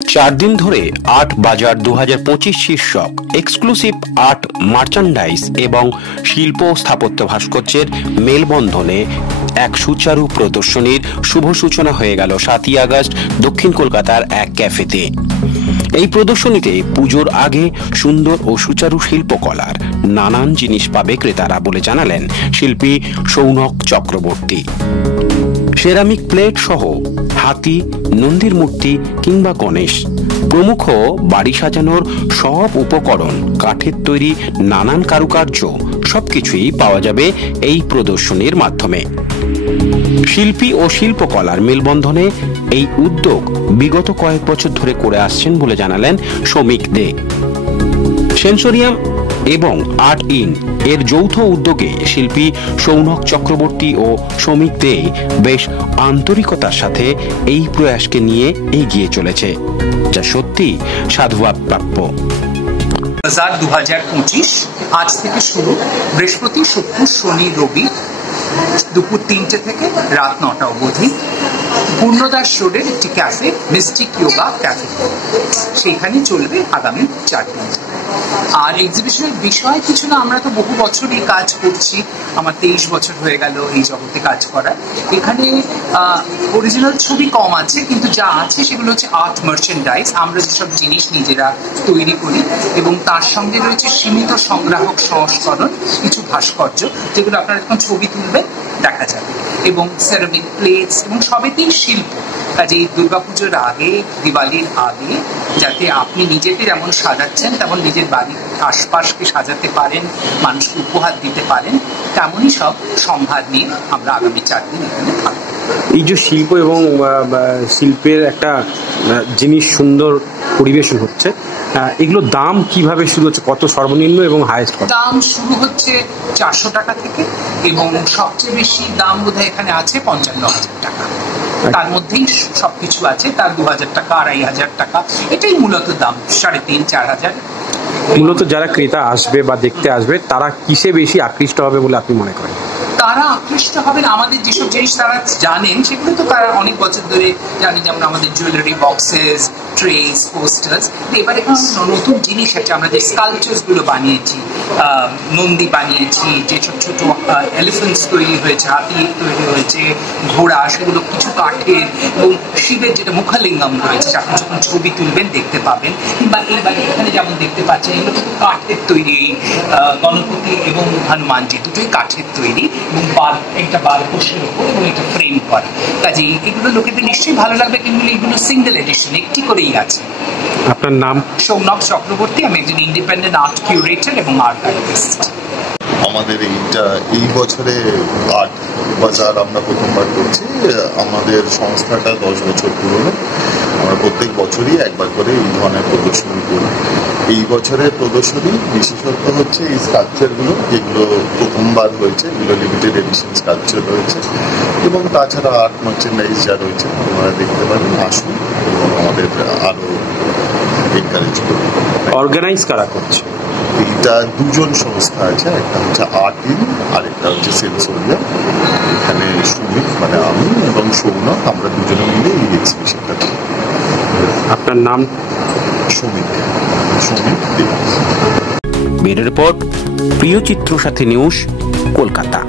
4 दिन ধরে আর্ট বাজার 2025 শীর্ষক এক্সক্লুসিভ আর্ট মার্চান্ডাইজ এবং শিল্প স্থাপত্য ভাস্কর্যের মেলবন্ধনে এক সুচারু প্রদর্শনীর শুভ সূচনা হয়ে গেল 7ই আগস্ট দক্ষিণ কলকাতার এক ক্যাফেতে। এই প্রদর্শনীতে পুজোর আগে সুন্দর ও সুচারু শিল্পকলার নানান জিনিস পাবে ক্রেতারা বলে জানালেন শিল্পী সৌনক চক্রবর্তী। সেরামিক প্লেট সহ হাতি, নন্দীর মূর্তি কিংবা গণেশ প্রমুখ বাড়ি সাজানোর সব উপকরণ, কাঠের তৈরি নানান কারুকার্য সবকিছুই পাওয়া যাবে এই প্রদর্শনীর মাধ্যমে। শিল্পী ও শিল্পকলার মেলবন্ধনে এই উদ্যোগ বিগত কয়েক বছর ধরে করে আসছেন বলে জানালেন শ্রমিক দে। সেন্সোরিয়াম এবং আর্ট ইন এর যৌথ উদ্যোগে শিল্পী সৌনক চক্রবর্তী ও শ্রমিক দে বেশ আন্তরিকতার সাথে এই প্রয়াসকে নিয়ে এগিয়ে চলেছে, যা সত্যি সাধুবাদ প্রাপ্য। বাজার 2025 আজ থেকে শুরু, বৃহস্পতি, শুক্র, শনি, রবি দুপুর 3টে থেকে রাত 9টা অবধি পূর্ণদাস রোডের একটি ক্যাফে, মিস্টিক যোগা ক্যাফে, সেইখানে চলবে আগামী 4 দিন। আর এক্সিবিশনের বিষয় কিছু না, আমরা তো বহু বছর এই কাজ করছি, আমার 23 বছর হয়ে গেল এই জগতে কাজ করার। এখানে অরিজিনাল ছবি কম আছে, কিন্তু যা আছে সেগুলো হচ্ছে আর্ট মার্চেন্ডাইজ, আমরা যেসব জিনিস নিজেরা তৈরি করি, এবং তার সঙ্গে রয়েছে সীমিত সংগ্রাহক সংস্করণ কিছু ভাস্কর্য, যেগুলো আপনারা যখন ছবি তুলবেন দেখা যাবে, এবং সেরামিক প্লেটস এবং সবেতেই শিল্প। কাজে দুর্গাপুজোর আগে, দিওয়ালির আগে, যাতে আপনি নিজেকে যেমন সাজাচ্ছেন তেমন নিজের বাড়ির আশপাশকে সাজাতে পারেন, মানুষকে উপহার দিতে পারেন, তেমনই সব সম্ভার নিয়ে আমরা আগামী 4 দিন এখানে থাকবো। এই যে শিল্প এবং শিল্পের একটা জিনিস সুন্দর পরিবেশন হচ্ছে, এগুলো দাম কিভাবে শুরু হচ্ছে, কত সর্বনিম্ন এবং হাইয়েস্ট? দাম শুরু হচ্ছে 400 টাকা থেকে, এবং সবচেয়ে বেশি দাম বোধহয় এখানে আছে 55,000 টাকা। তার মধ্যেই সবকিছু আছে, তার 2,000 টাকা, 2,500 টাকা, এটাই মূলত দাম, 3,500-4,000। মূলত যারা ক্রেতা আসবে বা দেখতে আসবে তারা কিসে বেশি আকৃষ্ট হবে বলে আপনি মনে করেন? তারা আকৃষ্ট হবেন আমাদের যেসব জিনিস তারা জানেন সেগুলো তো তারা অনেক বছর ধরে জানি, যেমন আমাদের জুয়েলারি বক্সেস, ট্রেস, পোস্টার্স। এবারে নতুন জিনিস আছে, আমরা যে স্কাল্পচার্স গুলো বানিয়েছি, নন্দী বানিয়েছি, যে ছোট ছোট এলিফেন্টস তৈরি হয়েছে, হাতি তৈরি হয়েছে, ঘোড়া, সেগুলো কিছু কাঠের, এবং শিবের যেটা মুখালিঙ্গম রয়েছে, আপনি যখন ছবি তুলবেন দেখতে পাবেন, কিংবা এইবারে এখানে যেমন দেখতে পাচ্ছেন এগুলো কিন্তু কাঠের তৈরি, গণপতি এবং হনুমানজি দুটোই কাঠের তৈরি, এবং একটা বারকোশের উপর, এবং এটা ফ্রেম করা। কাজে এগুলো লোকেদের নিশ্চয়ই ভালো লাগবে, কিন্তু এগুলো সিঙ্গেল এডিশন, একটি করেই আছে। আপনার নাম? সৌনক চক্রবর্তী, আমি একজন ইন্ডিপেন্ডেন্ট আর্ট কিউরেটর এবং আর্কাইভিস্ট। আমাদের এই বছরে আর্ট বাজার আমরা প্রথমবার করছি। আমাদের সংস্থাটা 10 বছর পুরনো। আমরা প্রত্যেক বছরই একবার করে এই ধরনের প্রদর্শনী করি। এই বছরের প্রদর্শনী বিশেষত্ব হচ্ছে এই স্কাল্পচারগুলো, যেগুলো প্রথমবার হয়েছে, এগুলো লিমিটেড এডিশন স্কাল্পচার রয়েছে, এবং তাছাড়া আর্ট মার্চেন্ডাইজ যা রয়েছে আপনারা দেখতে পারেন, আসুন এবং আমাদের আরো এনকারেজ করুন। অর্গানাইজ কারা করছে? এইটা দুজন সংস্থা আছে, একটা হচ্ছে আর্ট ইন আর একটা হচ্ছে সেন্সোরিয়াম। এখানে শ্রমিক মানে আমি এবং সৌনক, আমরা দুজনে মিলে এই এক্সিবিশনটা করি। আপনার নাম? শ্রমিক দে। ব্যুরো রিপোর্ট, প্রিয় চিত্র সাথী নিউজ, কলকাতা।